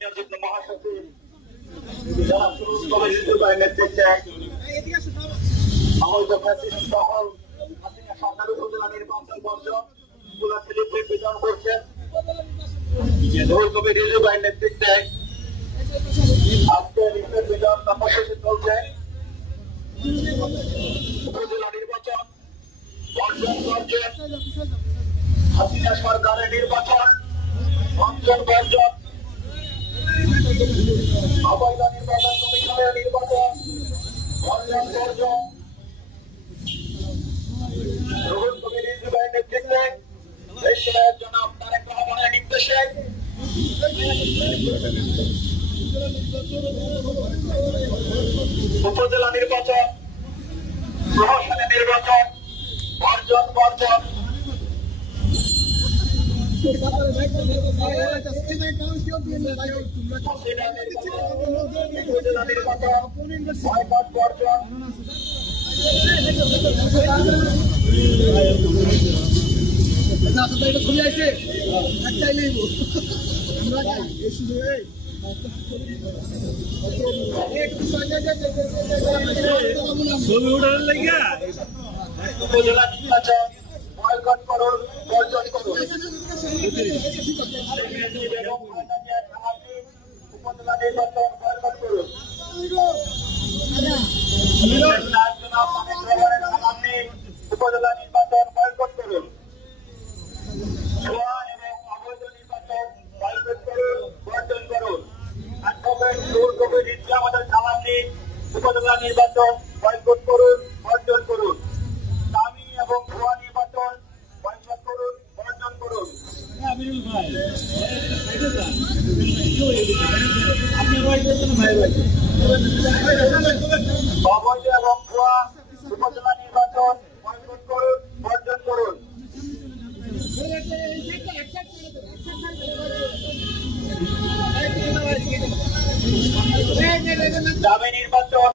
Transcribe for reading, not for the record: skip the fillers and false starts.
যুগ্ম মহাসচিব যারা সুরুজ কমিটির নেতৃত্বে অবৈধ ফ্যাসিস্ট দখল হাসিনা সরকার উপজেলা নির্বাচন পর্ষদ স্লিপ বিতরণ করছেন সুরুজ কমিটির নেতৃত্বে আজকে লিফলেট বিতরণ কর্মসূচি চলছে। উপজেলা নির্বাচন বর্জন বর্জন, হাসিনা সরকারের নির্বাচন বর্জন বর্জন, অবৈধ নির্বাচন কমিশনের নির্বাচন বর্জন বর্জন। সুরুজ কমিটির নেতৃত্বে দেশের জনাব তারেক রহমানের নির্দেশে উপজেলা নির্বাচন প্রশাসনের নির্বাচন বর্জন বর্জন। উপজেলা নির্বাচন বয়কট বর্জন। খুলে আছে একটাই নেব আমরা উপজেলা নির্বাচন বয়কট করুন বর্জন করুন। উপজেলা নির্বাচন বয়কট করুন। উপজেলা নির্বাচন বয়কট করুন। অবৈধ নির্বাচন বয়কট করুন বর্জন করুন। আমাদের সামান্যে উপজেলা নির্বাচন বয়কট করুন বর্জন করুন। দামি এবং ভুয়া নির্বাচন বয়কট করুন বর্জন করুন। অবৈধ এবং ভুয়া উপজেলা নির্বাচন বয়কট করুন বর্জন করুন। দামি নির্বাচন